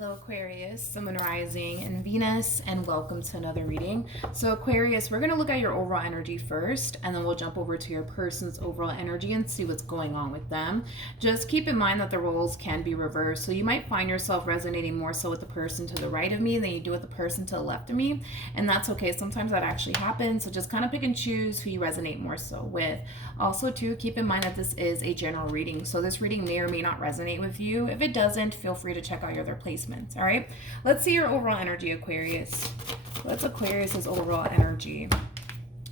Hello Aquarius, Sun, Moon, Rising, and Venus, and welcome to another reading. So Aquarius, we're going to look at your overall energy first, and then we'll jump over to your person's overall energy and see what's going on with them. Just keep in mind that the roles can be reversed, so you might find yourself resonating more so with the person to the right of me than you do with the person to the left of me, and that's okay. Sometimes that actually happens, so just kind of pick and choose who you resonate more so with. Also, too, keep in mind that this is a general reading, so this reading may or may not resonate with you. If it doesn't, feel free to check out your other placements. All right, let's see your overall energy, Aquarius. What's Aquarius's overall energy?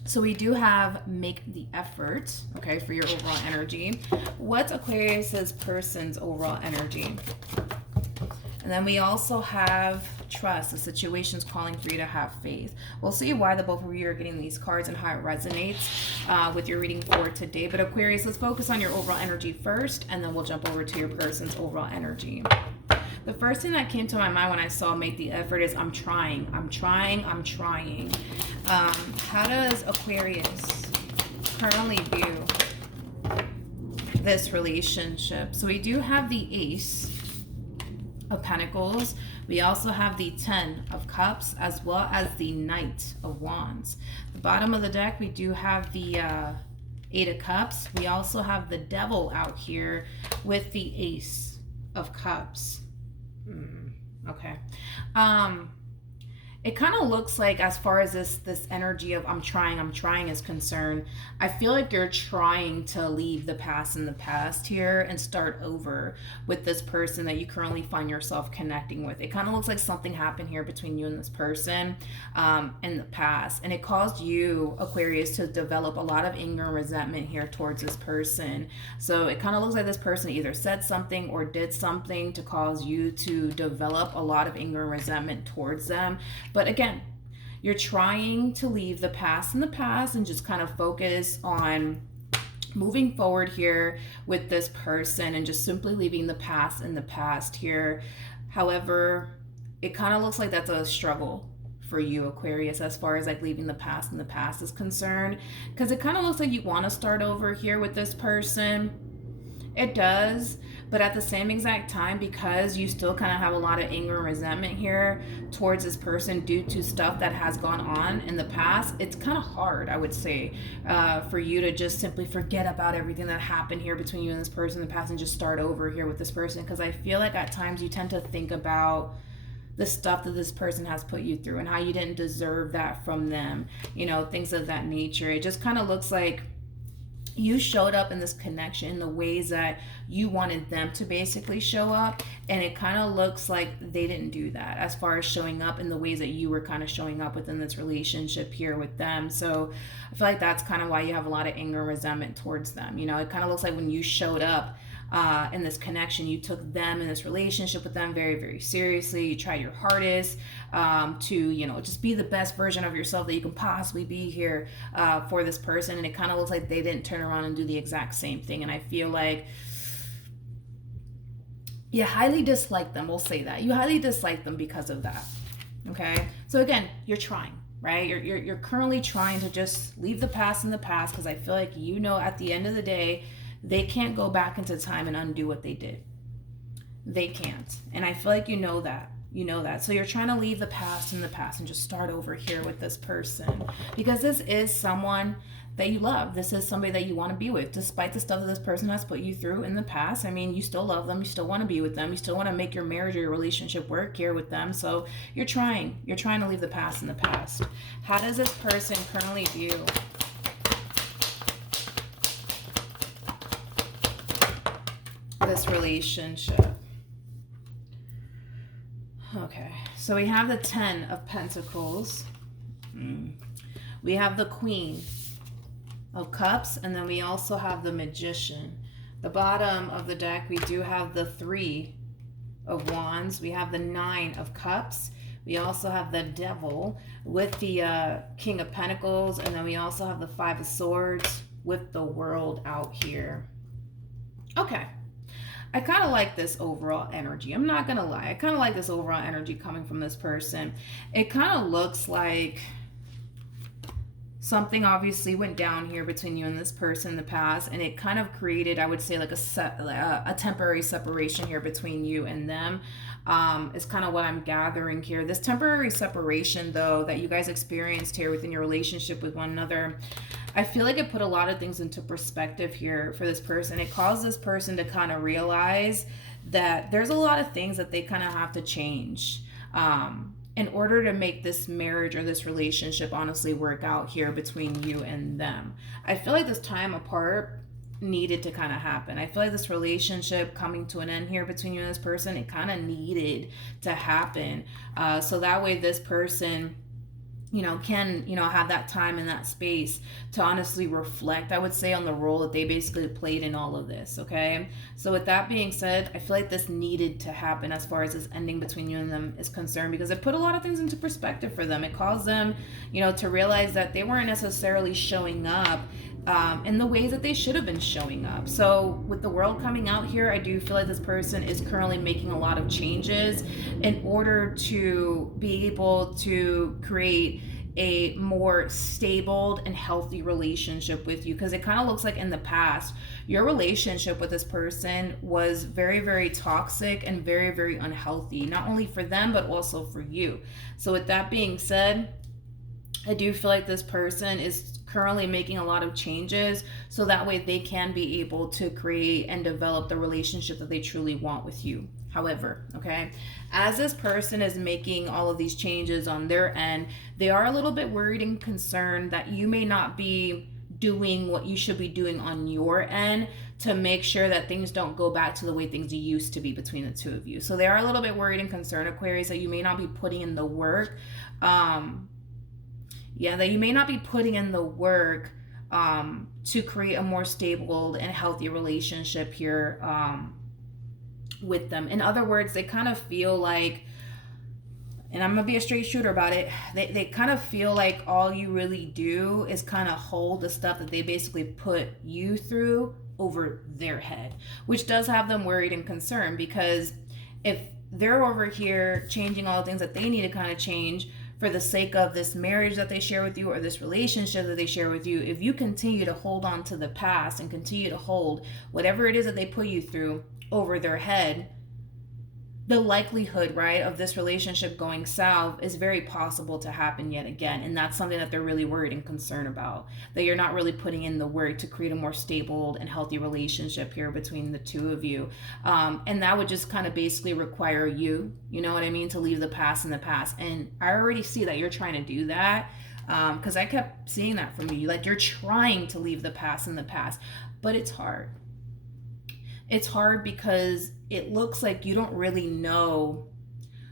So we do have make the effort, okay, for your overall energy. What's Aquarius's person's overall energy? And then we also have trust. The situation's calling for you to have faith. We'll see why the both of you are getting these cards and how it resonates with your reading for today. But Aquarius, let's focus on your overall energy first, and then we'll jump over to your person's overall energy. The first thing that came to my mind when I saw make the effort is I'm trying. How does Aquarius currently view this relationship? So we do have the Ace of Pentacles. We also have the 10 of Cups as well as the Knight of Wands. The bottom of the deck, we do have the 8 of Cups. We also have the Devil out here with the Ace of Cups. Okay. It kind of looks like, as far as this energy of I'm trying is concerned, I feel like you're trying to leave the past in the past here and start over with this person that you currently find yourself connecting with. It kind of looks like something happened here between you and this person in the past, and it caused you, Aquarius, to develop a lot of anger and resentment here towards this person. So it kind of looks like this person either said something or did something to cause you to develop a lot of anger and resentment towards them. But again, you're trying to leave the past in the past and just kind of focus on moving forward here with this person and just simply leaving the past in the past here. However, it kind of looks like that's a struggle for you, Aquarius, as far as like leaving the past in the past is concerned, because it kind of looks like you want to start over here with this person. It does, but at the same exact time, because you still kind of have a lot of anger and resentment here towards this person due to stuff that has gone on in the past, it's kind of hard, I would say, for you to just simply forget about everything that happened here between you and this person in the past and just start over here with this person. Because I feel like at times you tend to think about the stuff that this person has put you through and how you didn't deserve that from them, you know, things of that nature. It just kind of looks like you showed up in this connection in the ways that you wanted them to basically show up, and it kind of looks like they didn't do that as far as showing up in the ways that you were kind of showing up within this relationship here with them. So I feel like that's kind of why you have a lot of anger and resentment towards them. You know, it kind of looks like when you showed up in this connection, you took them in this relationship with them very, very seriously. You tried your hardest to, you know, just be the best version of yourself that you can possibly be here for this person. And it kind of looks like they didn't turn around and do the exact same thing. And I feel like you highly dislike them. We'll say that. You highly dislike them because of that. Okay? So again, you're trying. Right? You're currently trying to just leave the past in the past, because I feel like, you know, at the end of the day, they can't go back into time and undo what they did. They can't. And I feel like you know that. You know that. So you're trying to leave the past in the past and just start over here with this person. Because this is someone that you love. This is somebody that you want to be with. Despite the stuff that this person has put you through in the past, I mean, you still love them. You still want to be with them. You still want to make your marriage or your relationship work here with them. So you're trying. You're trying to leave the past in the past. How does this person currently view this relationship? Okay, so we have the 10 of Pentacles. We have the Queen of Cups, and then we also have the Magician. The bottom of the deck, we do have the 3 of Wands. We have the 9 of Cups. We also have the Devil with the King of Pentacles, and then we also have the 5 of Swords with the World out here. Okay. I kind of like this overall energy. I'm not going to lie. I kind of like this overall energy coming from this person. It kind of looks like something obviously went down here between you and this person in the past, and it kind of created, I would say, like a temporary separation here between you and them. is kind of what I'm gathering here. This temporary separation, though, that you guys experienced here within your relationship with one another, I feel like it put a lot of things into perspective here for this person. It caused this person to kind of realize that there's a lot of things that they kind of have to change in order to make this marriage or this relationship honestly work out here between you and them. I feel like this time apart needed to kind of happen. I feel like this relationship coming to an end here between you and this person, it kind of needed to happen. So that way this person, can, have that time and that space to honestly reflect, I would say, on the role that they basically played in all of this, okay? So with that being said, I feel like this needed to happen as far as this ending between you and them is concerned, because it put a lot of things into perspective for them. It caused them, to realize that they weren't necessarily showing up in the ways that they should have been showing up. So with the world coming out here, I do feel like this person is currently making a lot of changes in order to be able to create a more stable and healthy relationship with you, because it kind of looks like in the past your relationship with this person was very, very toxic and very, very unhealthy, not only for them but also for you. So with that being said, I do feel like this person is currently making a lot of changes so that way they can be able to create and develop the relationship that they truly want with you. However, okay, as this person is making all of these changes on their end, they are a little bit worried and concerned that you may not be doing what you should be doing on your end to make sure that things don't go back to the way things used to be between the two of you. So they are a little bit worried and concerned, Aquarius, that you may not be putting in the work. That you may not be putting in the work to create a more stable and healthy relationship here with them. In other words, they kind of feel like, and I'm gonna be a straight shooter about it, they kind of feel like all you really do is kind of hold the stuff that they basically put you through over their head, which does have them worried and concerned, because if they're over here changing all the things that they need to kind of change for the sake of this marriage that they share with you or this relationship that they share with you, if you continue to hold on to the past and continue to hold whatever it is that they put you through over their head, the likelihood, right, of this relationship going south is very possible to happen yet again. And that's something that they're really worried and concerned about, that you're not really putting in the work to create a more stable and healthy relationship here between the two of you. And that would just kind of basically require you, you know what I mean, to leave the past in the past. And I already see that you're trying to do that, because I kept seeing that from you. Like, you're trying to leave the past in the past, but it's hard. It's hard because it looks like you don't really know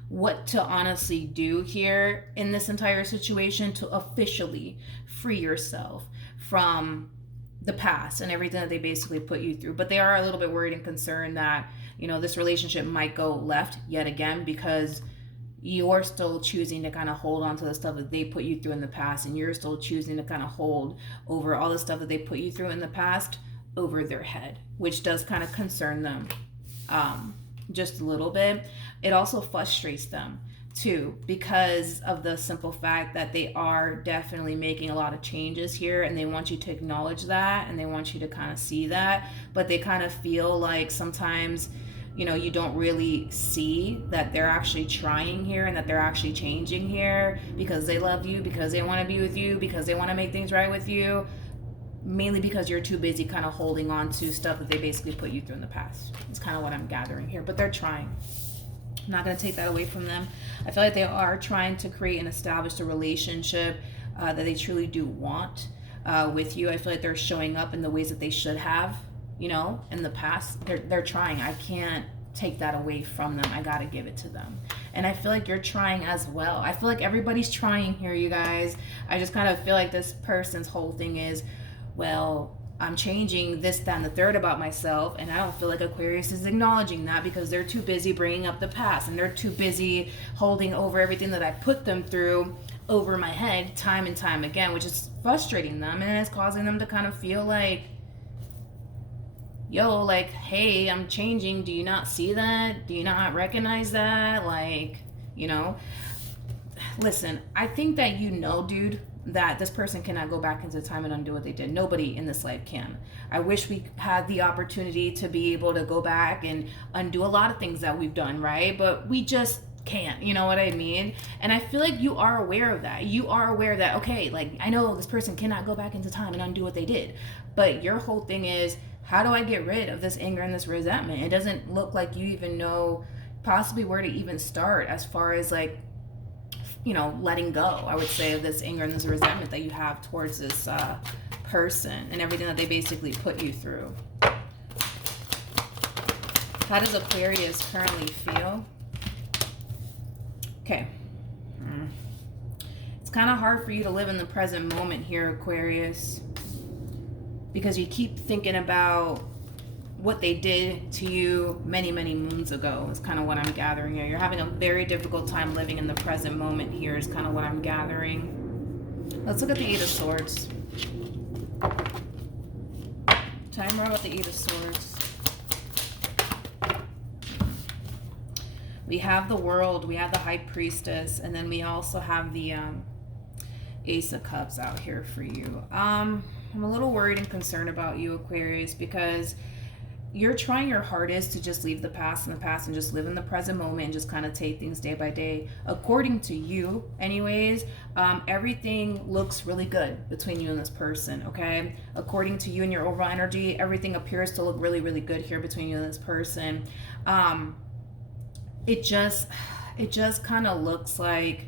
what to honestly do here in this entire situation to officially free yourself from the past and everything that they basically put you through. But they are a little bit worried and concerned that, this relationship might go left yet again, because you're still choosing to kind of hold on to the stuff that they put you through in the past, and you're still choosing to kind of hold over all the stuff that they put you through in the past over their head, which does kind of concern them just a little bit. It also frustrates them too, because of the simple fact that they are definitely making a lot of changes here, and they want you to acknowledge that, and they want you to kind of see that, but they kind of feel like sometimes you don't really see that they're actually trying here and that they're actually changing here because they love you, because they want to be with you, because they want to make things right with you, mainly because you're too busy kind of holding on to stuff that they basically put you through in the past. It's kind of what I'm gathering here, but they're trying. I'm not going to take that away from them. I feel like they are trying to create and establish a relationship that they truly do want with you. I feel like they're showing up in the ways that they should have, in the past. They're trying. I can't take that away from them. I got to give it to them. And I feel like you're trying as well. I feel like everybody's trying here, you guys. I just kind of feel like this person's whole thing is, well, I'm changing this, that, and the third about myself, and I don't feel like Aquarius is acknowledging that, because they're too busy bringing up the past, and they're too busy holding over everything that I put them through over my head time and time again, which is frustrating them, and it's causing them to kind of feel like, hey, I'm changing. Do you not see that? Do you not recognize that? Listen, I think that dude, that this person cannot go back into time and undo what they did. Nobody in this life can. I wish we had the opportunity to be able to go back and undo a lot of things that we've done, right? But we just can't, you know what I mean? And I feel like you are aware of that. You are aware that, okay, like, I know this person cannot go back into time and undo what they did. But your whole thing is, how do I get rid of this anger and this resentment? It doesn't look like you even know possibly where to even start as far as like, you know, letting go, I would say, of this anger and this resentment that you have towards this person and everything that they basically put you through. How does Aquarius currently feel? Okay. It's kind of hard for you to live in the present moment here, Aquarius, because you keep thinking about what they did to you many, many moons ago is kind of what I'm gathering here. You're having a very difficult time living in the present moment here is kind of what I'm gathering. Let's look at the Eight of Swords. Tell me more about the Eight of Swords. We have the World, we have the High Priestess, and then we also have the Ace of Cups out here for you. I'm a little worried and concerned about you, Aquarius, because you're trying your hardest to just leave the past in the past and just live in the present moment and just kind of take things day by day. According to you, anyways, everything looks really good between you and this person, okay? According to you and your overall energy, everything appears to look really, really good here between you and this person. It just kind of looks like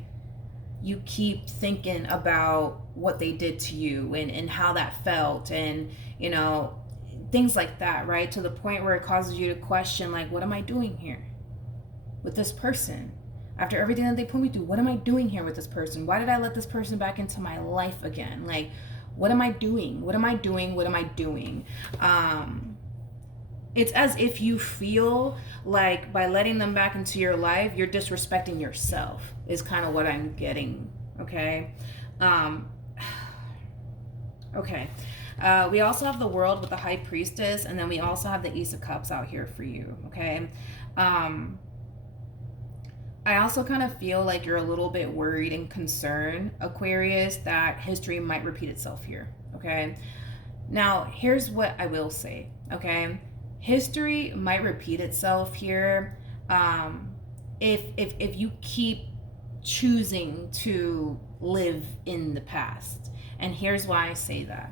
you keep thinking about what they did to you and how that felt and, you know, things like that, right? To the point where it causes you to question, like, what am I doing here with this person? After everything that they put me through, what am I doing here with this person? Why did I let this person back into my life again? Like, what am I doing? What am I doing? What am I doing? It's as if you feel like by letting them back into your life, you're disrespecting yourself, is kind of what I'm getting, okay? Okay. We also have the World with the High Priestess, and then we also have the Ace of Cups out here for you, okay? I also kind of feel like you're a little bit worried and concerned, Aquarius, that history might repeat itself here, okay? Now, here's what I will say, okay? History might repeat itself here if you keep choosing to live in the past. And here's why I say that.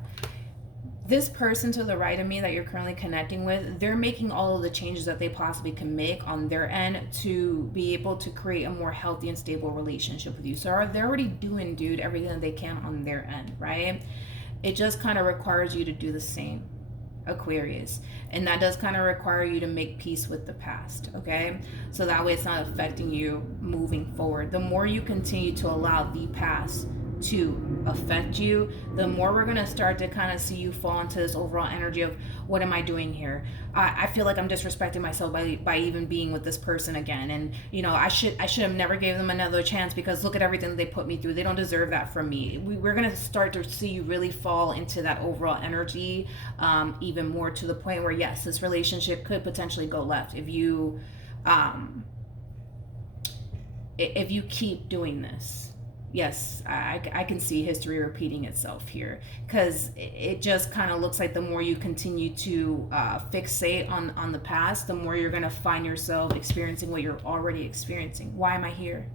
This person to the right of me that you're currently connecting with, they're making all of the changes that they possibly can make on their end to be able to create a more healthy and stable relationship with you. So they're already doing, dude, everything that they can on their end, right? It just kind of requires you to do the same, Aquarius. And that does kind of require you to make peace with the past, okay? So that way it's not affecting you moving forward. The more you continue to allow the past to affect you, the more we're going to start to kind of see you fall into this overall energy of, what am I doing here? I feel like I'm disrespecting myself by even being with this person again. And, you know, I should have never gave them another chance because look at everything that they put me through. They don't deserve that from me. We're going to start to see you really fall into that overall energy even more, to the point where, yes, this relationship could potentially go left if you keep doing this. Yes, I can see history repeating itself here, because it just kind of looks like the more you continue to fixate on the past, the more you're going to find yourself experiencing what you're already experiencing. Why am I here?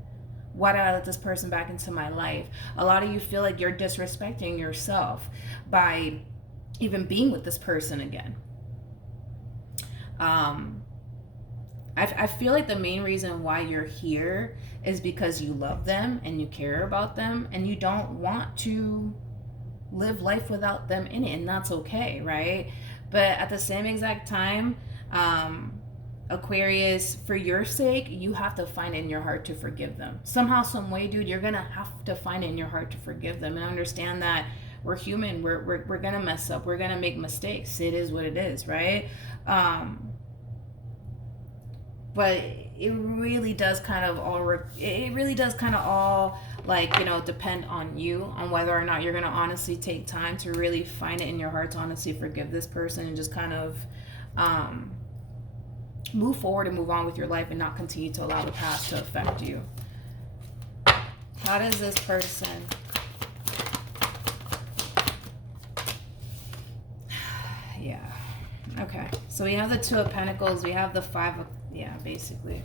Why did I let this person back into my life? A lot of you feel like you're disrespecting yourself by even being with this person again. I feel like the main reason why you're here is because you love them and you care about them and you don't want to live life without them in it, and that's okay, right? But at the same exact time, Aquarius, for your sake, you have to find it in your heart to forgive them. Somehow, some way, dude, you're gonna have to find it in your heart to forgive them and understand that we're human. We're gonna mess up. We're gonna make mistakes. It is what it is, right? But it really does kind of all like, you know, depend on you, on whether or not you're going to honestly take time to really find it in your heart to honestly forgive this person and just kind of move forward and move on with your life and not continue to allow the past to affect you. How does this person Okay, so we have the Two of Pentacles, we have the Five of, yeah, basically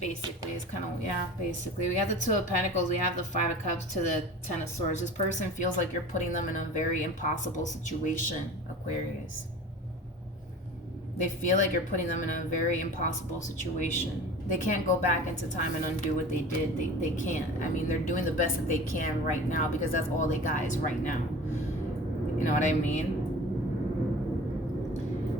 it's kind of, yeah, basically we have the Two of Pentacles, we have the Five of Cups to the Ten of Swords. This person feels like you're putting them in a very impossible situation, Aquarius. They feel like you're putting them in a very impossible situation. They can't go back into time and undo what they did. They can't. I mean, they're doing the best that they can right now because that's all they got is right now. You know what I mean?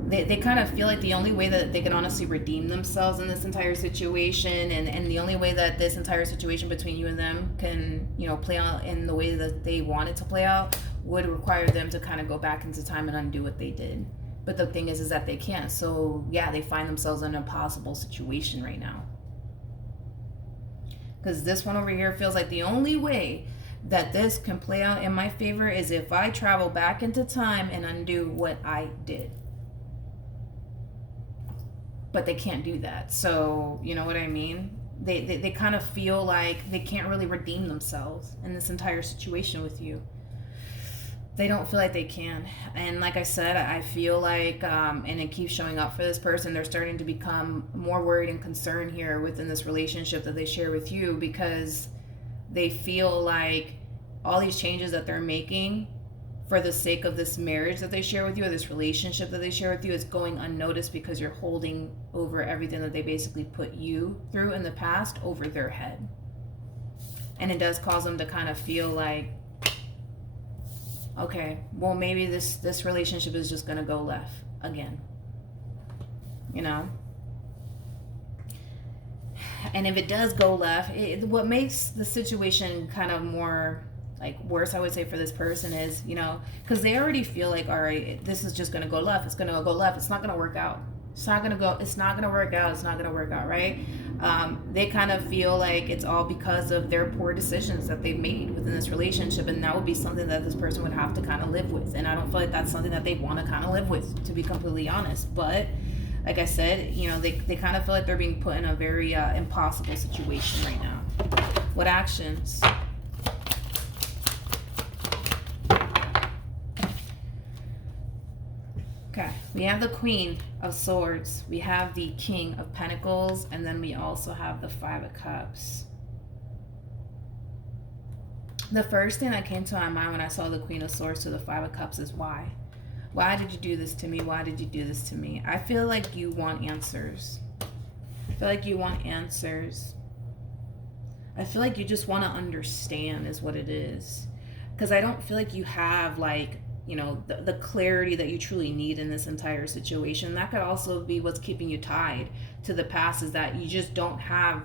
They kind of feel like the only way that they can honestly redeem themselves in this entire situation, and the only way that this entire situation between you and them can, you know, play out in the way that they want it to play out, would require them to kind of go back into time and undo what they did. But the thing is that they can't. So yeah, they find themselves in an impossible situation right now. Because this one over here feels like the only way that this can play out in my favor is if I travel back into time and undo what I did. But they can't do that. So, you know what I mean? They kind of feel like they can't really redeem themselves in this entire situation with you. They don't feel like they can. And like I said, I feel like, and it keeps showing up for this person, they're starting to become more worried and concerned here within this relationship that they share with you, because they feel like all these changes that they're making for the sake of this marriage that they share with you, or this relationship that they share with you, is going unnoticed because you're holding over everything that they basically put you through in the past over their head. And it does cause them to kind of feel like, okay, well, maybe this relationship is just going to go left again, you know? And if it does go left, what makes the situation kind of more like worse, I would say, for this person is, you know, because they already feel like, all right, this is just going to go left. It's going to go left. It's not going to work out. It's not going to work out. It's not going to work out, right? They kind of feel like it's all because of their poor decisions that they've made within this relationship. And that would be something that this person would have to kind of live with. And I don't feel like that's something that they want to kind of live with, to be completely honest. But like I said, you know, they kind of feel like they're being put in a very impossible situation right now. What actions? Okay, we have the Queen of Swords, we have the King of Pentacles, and then we also have the Five of Cups. The first thing that came to my mind when I saw the Queen of Swords to the Five of Cups is why? Why did you do this to me? Why did you do this to me? I feel like you want answers. I feel like you want answers. I feel like you just want to understand is what it is. Because I don't feel like you have, like, you know, the clarity that you truly need in this entire situation. That could also be what's keeping you tied to the past, is that you just don't have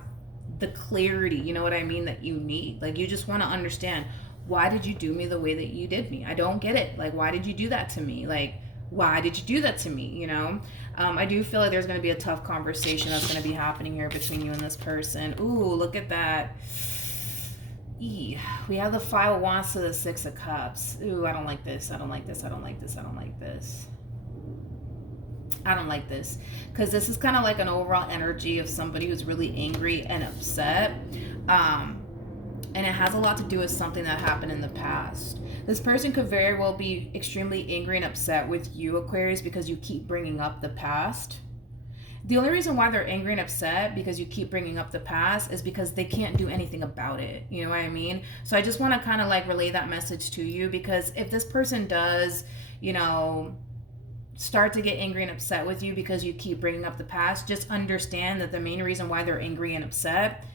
the clarity, you know what I mean, that you need. Like, you just want to understand, why did you do me the way that you did me? I don't get it. Like, why did you do that to me? Like, why did you do that to me? You know, I do feel like there's going to be a tough conversation that's going to be happening here between you and this person. Ooh, look at that. We have the Five of Wands to the Six of Cups. Ooh, I don't like this. I don't like this. I don't like this. I don't like this. I don't like this. Because this is kind of like an overall energy of somebody who's really angry and upset. And it has a lot to do with something that happened in the past. This person could very well be extremely angry and upset with you, Aquarius, because you keep bringing up the past. The only reason why they're angry and upset because you keep bringing up the past is because they can't do anything about it. You know what I mean? So I just want to kind of like relay that message to you, because if this person does, you know, start to get angry and upset with you because you keep bringing up the past, just understand that the main reason why they're angry and upset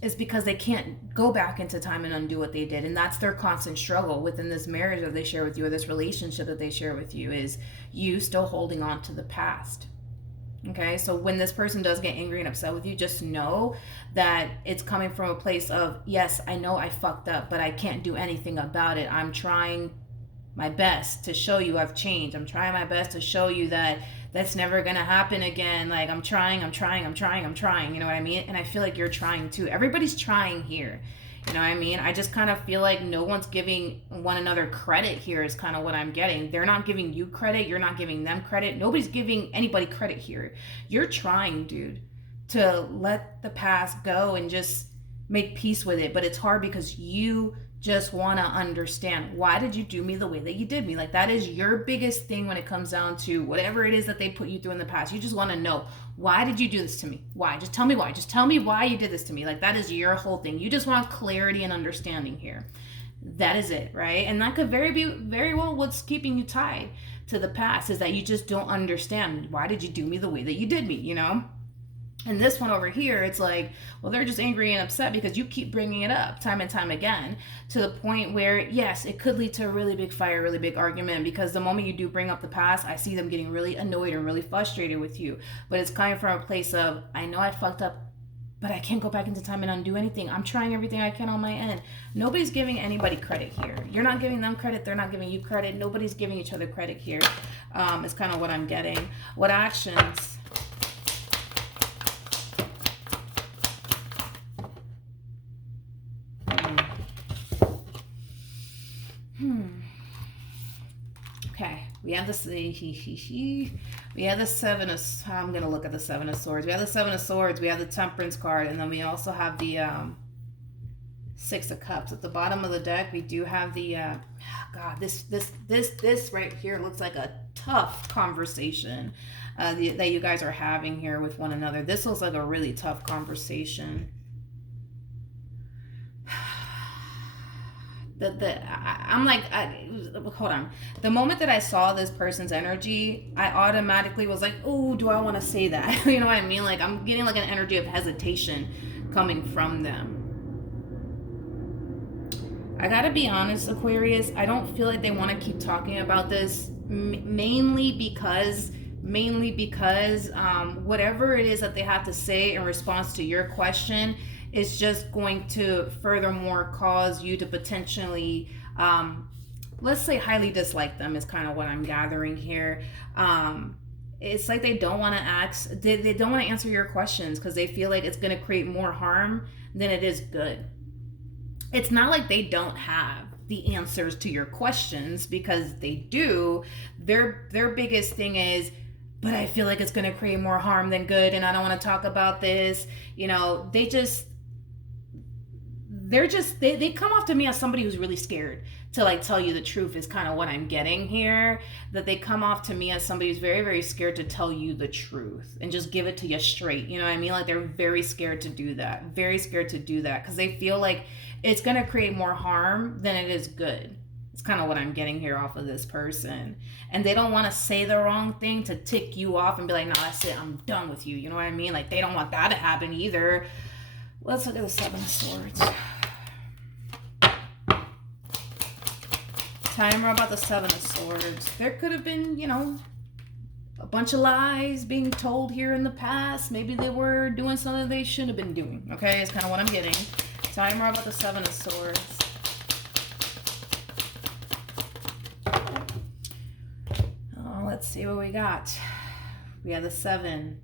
is because they can't go back into time and undo what they did. And that's their constant struggle within this marriage that they share with you, or this relationship that they share with you, is you still holding on to the past. Okay, so when this person does get angry and upset with you, just know that it's coming from a place of, yes, I know I fucked up, but I can't do anything about it. I'm trying my best to show you I've changed. I'm trying my best to show you that that's never going to happen again. Like, I'm trying. You know what I mean? And I feel like you're trying too. Everybody's trying here. You know what I mean? I just kind of feel like no one's giving one another credit here is kind of what I'm getting. They're not giving you credit. You're not giving them credit. Nobody's giving anybody credit here. You're trying, dude, to let the past go and just make peace with it. But it's hard because you just want to understand, why did you do me the way that you did me? Like, that is your biggest thing when it comes down to whatever it is that they put you through in the past. You just want to know, why did you do this to me? Why? Just tell me why. Just tell me why you did this to me. Like, that is your whole thing. You just want clarity and understanding here. That is it, right? And that could very well what's keeping you tied to the past, is that you just don't understand, why did you do me the way that you did me, you know? And this one over here, it's like, well, they're just angry and upset because you keep bringing it up time and time again, to the point where, yes, it could lead to a really big fight, really big argument, because the moment you do bring up the past, I see them getting really annoyed and really frustrated with you. But it's coming from a place of, I know I fucked up, but I can't go back into time and undo anything. I'm trying everything I can on my end. Nobody's giving anybody credit here. You're not giving them credit. They're not giving you credit. Nobody's giving each other credit here. It's kind of what I'm getting. What actions? Okay, we have this. We have the Seven of. I'm gonna look at the Seven of Swords. We have the Seven of Swords. We have the Temperance card, and then we also have the Six of Cups. At the bottom of the deck, we do have the. God, this right here looks like a tough conversation that you guys are having here with one another. This looks like a really tough conversation. I'm like, hold on. The moment that I saw this person's energy, I automatically was like, oh, do I want to say that? You know what I mean? Like, I'm getting like an energy of hesitation coming from them. I gotta be honest, Aquarius, I don't feel like they want to keep talking about this, mainly because whatever it is that they have to say in response to your question is just going to furthermore cause you to potentially, let's say, highly dislike them, is kind of what I'm gathering here. It's like they don't want to ask, they don't want to answer your questions because they feel like it's going to create more harm than it is good. It's not like they don't have the answers to your questions, because they do. Their biggest thing is, but I feel like it's going to create more harm than good, and I don't want to talk about this. You know, they come off to me as somebody who's really scared to like tell you the truth, is kind of what I'm getting here. That they come off to me as somebody who's very, very scared to tell you the truth and just give it to you straight. You know what I mean? Like, they're very scared to do that. Very scared to do that because they feel like it's going to create more harm than it is good. It's kind of what I'm getting here off of this person. And they don't want to say the wrong thing to tick you off and be like, no, that's it, I'm done with you. You know what I mean? Like, they don't want that to happen either. Let's look at the Seven of Swords. Tell me more about the Seven of Swords. There could have been, you know, a bunch of lies being told here in the past. Maybe they were doing something they shouldn't have been doing. Okay, it's kind of what I'm getting. Tell me more about the Seven of Swords. Oh, let's see what we got. We have the Seven.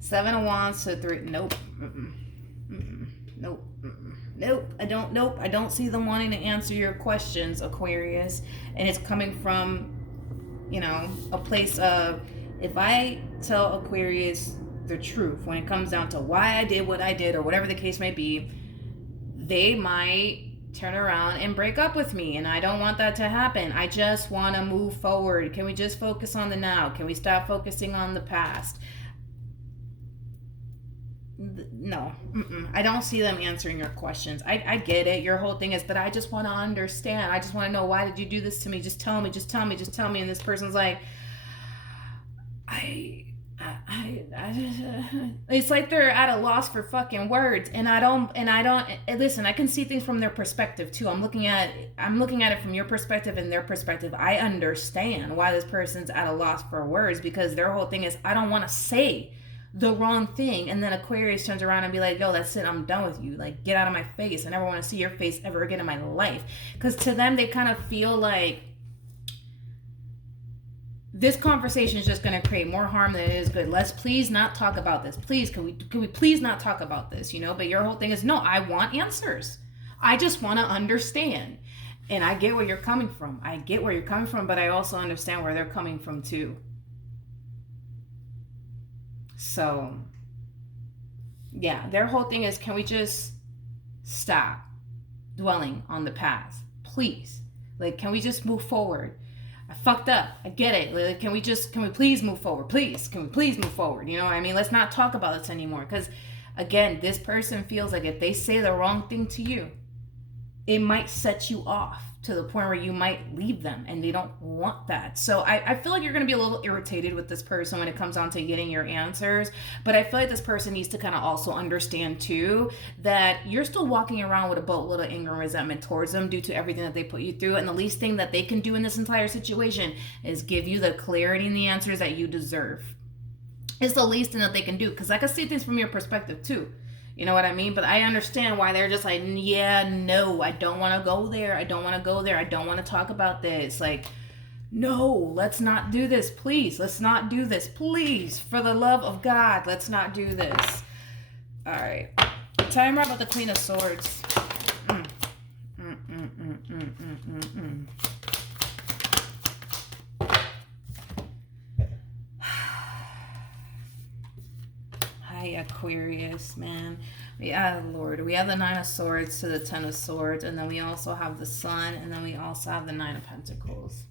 Seven of Wands to Three. Nope. Nope. Nope. I don't see them wanting to answer your questions, Aquarius. And it's coming from, you know, a place of, if I tell Aquarius the truth when it comes down to why I did what I did, or whatever the case may be, they might turn around and break up with me, and I don't want that to happen. I just want to move forward. Can we just focus on the now? Can we stop focusing on the past? No, I don't see them answering your questions. I get it. Your whole thing is, but I just want to understand. I just want to know, why did you do this to me? Just tell me, just tell me, just tell me. And this person's like, it's like they're at a loss for fucking words. And I don't, listen, I can see things from their perspective too. I'm looking at it from your perspective and their perspective. I understand why this person's at a loss for words, because their whole thing is, I don't want to say the wrong thing, and then Aquarius turns around and be like, yo, that's it, I'm done with you, like, get out of my face, I never want to see your face ever again in my life. Because to them, they kind of feel like this conversation is just going to create more harm than it is good. Let's please not talk about this. Please, can we please not talk about this, you know? But your whole thing is, no, I want answers, I just want to understand. And I get where you're coming from, but I also understand where they're coming from too. So, yeah, their whole thing is, can we just stop? dwelling on the past. Please. Like, can we just move forward? I fucked up. I get it. Like, can we please move forward? Please. Can we please move forward? You know what I mean? Let's not talk about this anymore. Because, again, this person feels like if they say the wrong thing to you, it might set you off to the point where you might leave them, and they don't want that. So I feel like you're going to be a little irritated with this person when it comes down to getting your answers, but I feel like this person needs to kind of also understand too that you're still walking around with a boatload of anger and resentment towards them due to everything that they put you through, and the least thing that they can do in this entire situation is give you the clarity and the answers that you deserve. It's the least thing that they can do, because I can see things from your perspective too. You know what I mean? But I understand why they're just like, yeah, no, I don't want to go there. I don't want to go there. I don't want to talk about this. Like, no, let's not do this. Please, let's not do this. Please, for the love of God, let's not do this. All right. Tell me more about the Queen of Swords. Aquarius, man. We have the Nine of Swords to the Ten of Swords, and then we also have the Sun, and then we also have the Nine of Pentacles.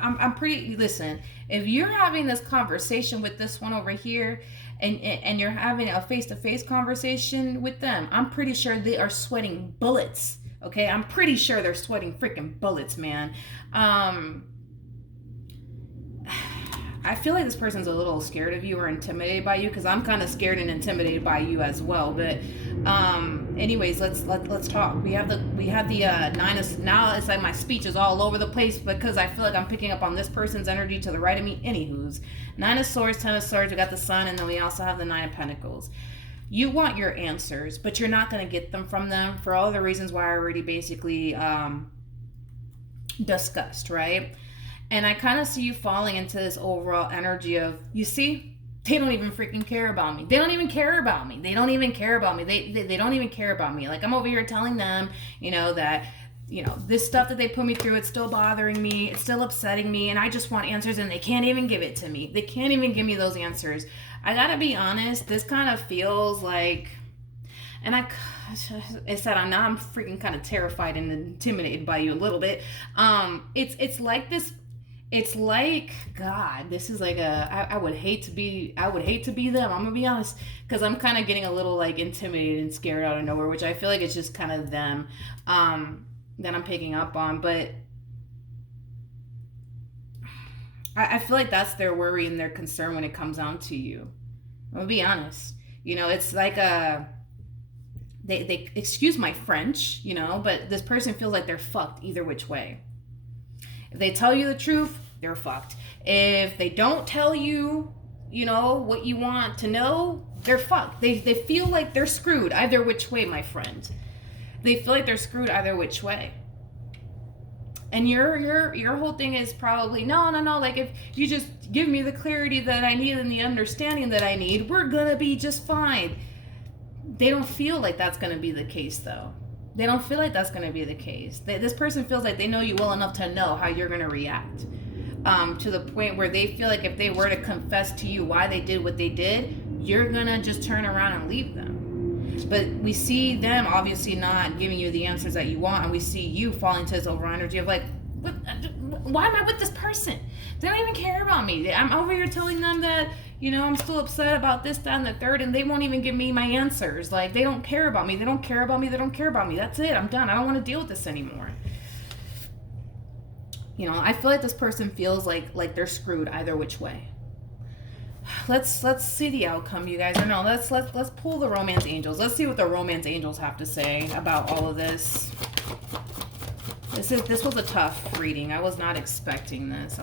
I'm pretty, listen, if you're having this conversation with this one over here, and you're having a face-to-face conversation with them, I'm pretty sure they are sweating bullets. Okay, I'm pretty sure they're sweating freaking bullets, man. I feel like this person's a little scared of you or intimidated by you, because I'm kind of scared and intimidated by you as well. But anyways, let's talk. We have the Nine of, now it's like my speech is all over the place because I feel like I'm picking up on this person's energy to the right of me. Anywho's, Nine of Swords, Ten of Swords. We got the Sun, and then we also have the Nine of Pentacles. You want your answers, but you're not going to get them from them for all the reasons why I already basically discussed, right? And I kind of see you falling into this overall energy of, you see, they don't even freaking care about me. They don't even care about me. They don't even care about me. They don't even care about me. Like, I'm over here telling them, that, this stuff that they put me through, it's still bothering me. It's still upsetting me. And I just want answers, and they can't even give it to me. They can't even give me those answers. I gotta be honest, this kind of feels like, and I'm freaking kind of terrified and intimidated by you a little bit. It's like this. It's like, God, this is like I would hate to be them. I'm gonna be honest, because I'm kind of getting a little like intimidated and scared out of nowhere, which I feel like it's just kind of them that I'm picking up on. But I feel like that's their worry and their concern when it comes down to you. I'm gonna be honest. It's like they excuse my French, but this person feels like they're fucked either which way. If they tell you the truth, they're fucked. If they don't tell you, what you want to know, they're fucked. They feel like they're screwed either which way, my friend. They feel like they're screwed either which way. And your whole thing is probably, no. Like, if you just give me the clarity that I need and the understanding that I need, we're gonna be just fine. They don't feel like that's gonna be the case, though. They don't feel like that's gonna be the case. This person feels like they know you well enough to know how you're gonna react. To the point where they feel like if they were to confess to you why they did what they did, you're gonna just turn around and leave them. But we see them obviously not giving you the answers that you want, and we see you falling into this over energy of like, why am I with this person? They don't even care about me. I'm over here telling them that, I'm still upset about this, that, and the third, and they won't even give me my answers. Like, they don't care about me. They don't care about me. They don't care about me. That's it. I'm done. I don't want to deal with this anymore. I feel like this person feels like they're screwed either which way. Let's see the outcome, you guys. Or no, let's pull the romance angels. Let's see what the romance angels have to say about all of this. This was a tough reading. I was not expecting this.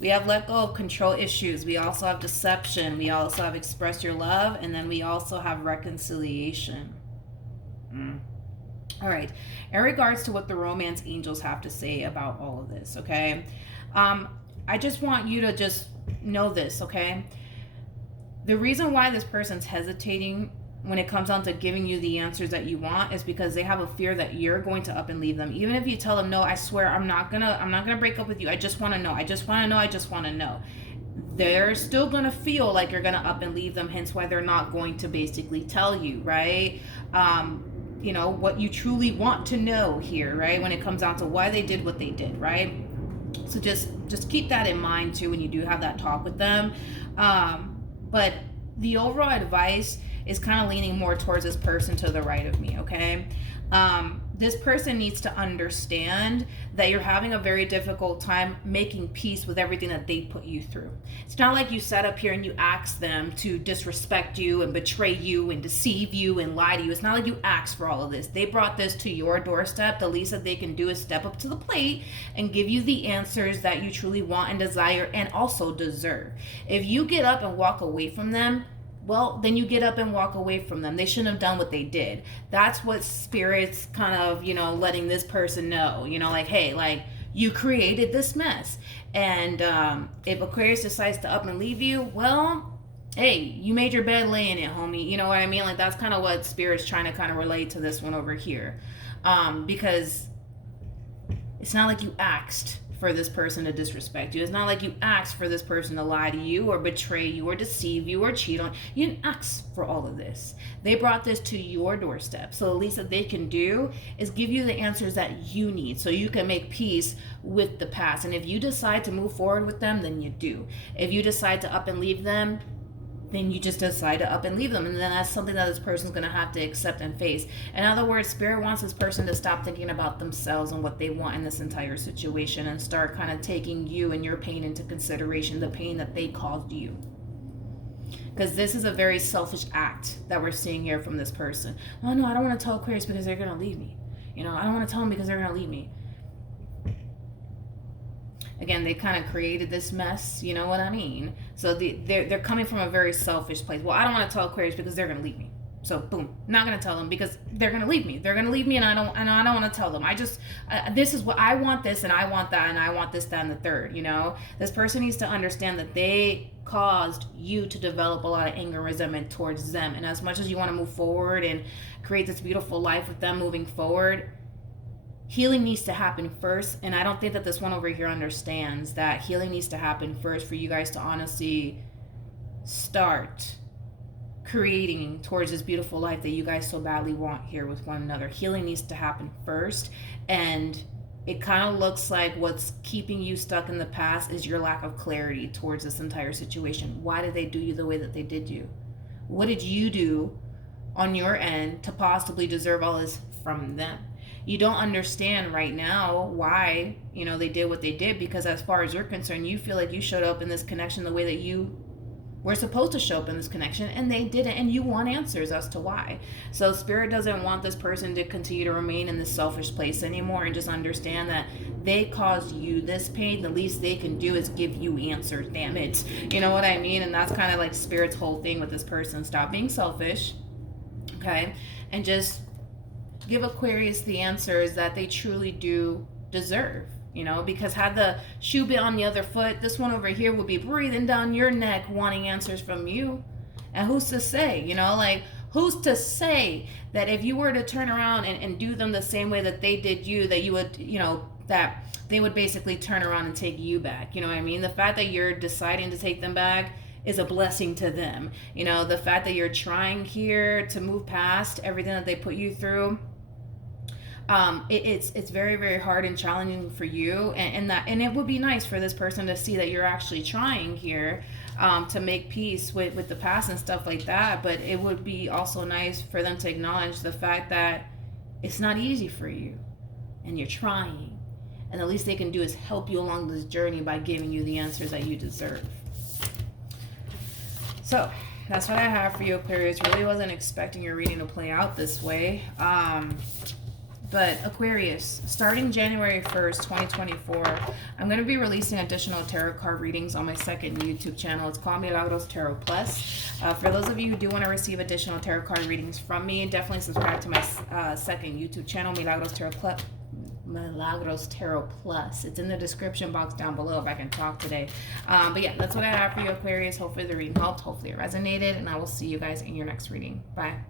We have let go of control issues. We also have deception. We also have express your love. And then we also have reconciliation. All right. In regards to what the romance angels have to say about all of this, okay? I just want you to just know this, okay? The reason why this person's hesitating when it comes down to giving you the answers that you want, is because they have a fear that you're going to up and leave them. Even if you tell them, no, I swear I'm not gonna break up with you. I just want to know. I just want to know. I just want to know. They're still going to feel like you're going to up and leave them, hence why they're not going to basically tell you, right? You know, what you truly want to know here, right? When it comes down to why they did what they did, right? So just keep that in mind too when you do have that talk with them. But the overall advice is kind of leaning more towards this person to the right of me, okay? This person needs to understand that you're having a very difficult time making peace with everything that they put you through. It's not like you sat up here and you asked them to disrespect you and betray you and deceive you and lie to you. It's not like you asked for all of this. They brought this to your doorstep. The least that they can do is step up to the plate and give you the answers that you truly want and desire and also deserve. If you get up and walk away from them, well, then you get up and walk away from them. They shouldn't have done what they did. That's what Spirit's kind of, you know, letting this person know, you know, like, hey, like, you created this mess. And if Aquarius decides to up and leave you, well, hey, you made your bed, lay in it, homie. You know what I mean? Like, that's kind of what Spirit's trying to kind of relate to this one over here. Because it's not like you asked for this person to disrespect you. It's not like you asked for this person to lie to you or betray you or deceive you or cheat on you. You didn't ask for all of this. They brought this to your doorstep. So the least that they can do is give you the answers that you need so you can make peace with the past. And if you decide to move forward with them, then you do. If you decide to up and leave them, then you just decide to up and leave them. And then that's something that this person's going to have to accept and face. In other words, Spirit wants this person to stop thinking about themselves and what they want in this entire situation and start kind of taking you and your pain into consideration, the pain that they caused you. Because this is a very selfish act that we're seeing here from this person. Oh, no, I don't want to tell Aquarius because they're going to leave me. You know, I don't want to tell them because they're going to leave me. Again, they kind of created this mess, you know what I mean? So they're coming from a very selfish place. Well, I don't want to tell Aquarius because they're going to leave me. So boom, not going to tell them because they're going to leave me. They're going to leave me and I don't want to tell them. I just, this is what I want, this and I want that and I want this, that, and the third, you know? This person needs to understand that they caused you to develop a lot of anger and resentment towards them. And as much as you want to move forward and create this beautiful life with them moving forward, healing needs to happen first. And I don't think that this one over here understands that healing needs to happen first for you guys to honestly start creating towards this beautiful life that you guys so badly want here with one another. Healing needs to happen first. And it kind of looks like what's keeping you stuck in the past is your lack of clarity towards this entire situation. Why did they do you the way that they did you? What did you do on your end to possibly deserve all this from them? You don't understand right now why, you know, they did what they did, because as far as you're concerned, you feel like you showed up in this connection the way that you were supposed to show up in this connection, and they didn't, and you want answers as to why. So Spirit doesn't want this person to continue to remain in this selfish place anymore, and just understand that they caused you this pain. The least they can do is give you answers, damn it. You know what I mean? And that's kind of like Spirit's whole thing with this person. Stop being selfish, okay? And just give Aquarius the answers that they truly do deserve, you know, because had the shoe been on the other foot, this one over here would be breathing down your neck wanting answers from you. And who's to say, you know, like, who's to say that if you were to turn around and do them the same way that they did you, that you would, you know, that they would basically turn around and take you back? You know what I mean? The fact that you're deciding to take them back is a blessing to them. You know, the fact that you're trying here to move past everything that they put you through, it's very, very hard and challenging for you, and it would be nice for this person to see that you're actually trying here to make peace with the past and stuff like that. But it would be also nice for them to acknowledge the fact that it's not easy for you and you're trying, and the least they can do is help you along this journey by giving you the answers that you deserve. So that's what I have for you, Aquarius. Really wasn't expecting your reading to play out this way. But Aquarius, starting January 1st, 2024, I'm going to be releasing additional tarot card readings on my second YouTube channel. It's called Milagros Tarot Plus. For those of you who do want to receive additional tarot card readings from me, definitely subscribe to my second YouTube channel, Milagros Tarot Plus. It's in the description box down below if I can talk today. But yeah, that's what I have for you, Aquarius. Hopefully the reading helped. Hopefully it resonated. And I will see you guys in your next reading. Bye.